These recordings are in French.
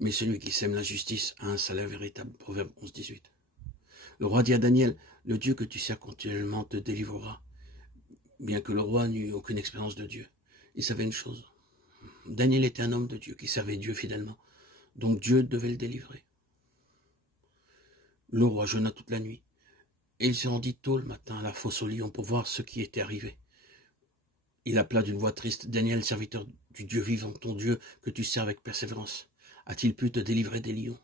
mais celui qui sème la justice a un salaire véritable. Proverbe 11, 18. Le roi dit à Daniel, le Dieu que tu sers continuellement te délivrera. Bien que le roi n'eût aucune expérience de Dieu, il savait une chose. Daniel était un homme de Dieu qui servait Dieu fidèlement. Donc Dieu devait le délivrer. Le roi jeûna toute la nuit. Et il se rendit tôt le matin à la fosse aux lions pour voir ce qui était arrivé. Il appela d'une voix triste, Daniel, serviteur du Dieu vivant, ton Dieu que tu sers avec persévérance, a-t-il pu te délivrer des lions?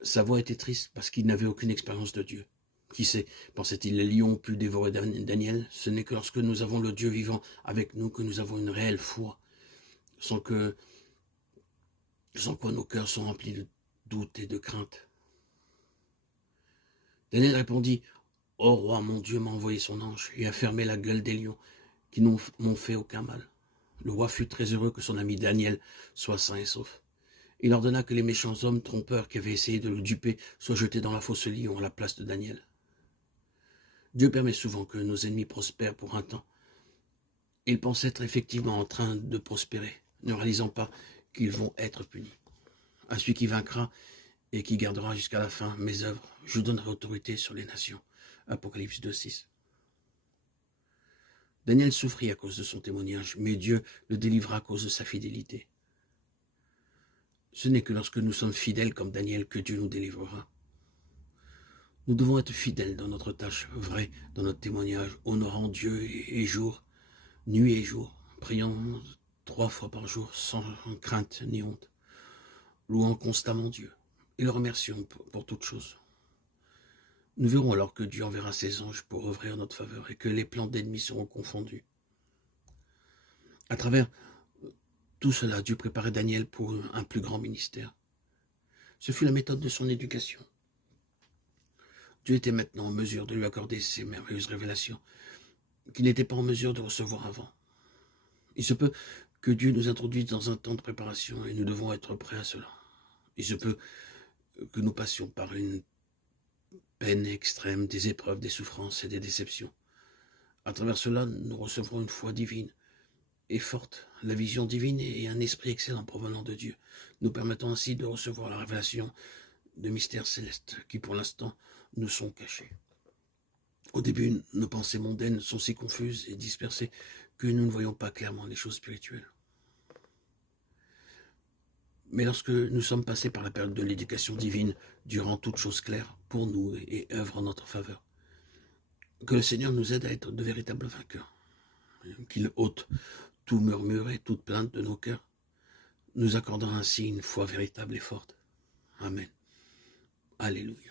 Sa voix était triste parce qu'il n'avait aucune expérience de Dieu. Qui sait, pensait-il, les lions ont pu dévorer Daniel? Ce n'est que lorsque nous avons le Dieu vivant avec nous que nous avons une réelle foi, sans quoi nos cœurs sont remplis de doute et de crainte. Daniel répondit, ô roi, mon Dieu m'a envoyé son ange et a fermé la gueule des lions qui n'ont fait aucun mal. Le roi fut très heureux que son ami Daniel soit sain et sauf. Il ordonna que les méchants hommes trompeurs qui avaient essayé de le duper soient jetés dans la fosse lion à la place de Daniel. Dieu permet souvent que nos ennemis prospèrent pour un temps. Ils pensent être effectivement en train de prospérer, ne réalisant pas qu'ils vont être punis. À celui qui vaincra et qui gardera jusqu'à la fin mes œuvres, je donnerai autorité sur les nations. Apocalypse 2,6. Daniel souffrit à cause de son témoignage, mais Dieu le délivra à cause de sa fidélité. Ce n'est que lorsque nous sommes fidèles comme Daniel que Dieu nous délivrera. Nous devons être fidèles dans notre tâche, vrais dans notre témoignage, honorant Dieu et jour, nuit et jour, priant 3 fois par jour sans crainte ni honte, louant constamment Dieu et le remercions pour toutes choses. Nous verrons alors que Dieu enverra ses anges pour œuvrer en notre faveur et que les plans d'ennemis seront confondus. À travers tout cela, Dieu préparait Daniel pour un plus grand ministère. Ce fut la méthode de son éducation. Dieu était maintenant en mesure de lui accorder ces merveilleuses révélations qu'il n'était pas en mesure de recevoir avant. Il se peut que Dieu nous introduise dans un temps de préparation et nous devons être prêts à cela. Il se peut que nous passions par une peine extrême, des épreuves, des souffrances et des déceptions. À travers cela, nous recevrons une foi divine et forte, la vision divine et un esprit excellent provenant de Dieu, nous permettant ainsi de recevoir la révélation de mystères célestes qui, pour l'instant, nous sont cachés. Au début, nos pensées mondaines sont si confuses et dispersées que nous ne voyons pas clairement les choses spirituelles. Mais lorsque nous sommes passés par la période de l'éducation divine, Dieu rend toutes choses claires pour nous et œuvre en notre faveur. Que le Seigneur nous aide à être de véritables vainqueurs, qu'il ôte tout murmure et toute plainte de nos cœurs, nous accordant ainsi une foi véritable et forte. Amen. Alléluia.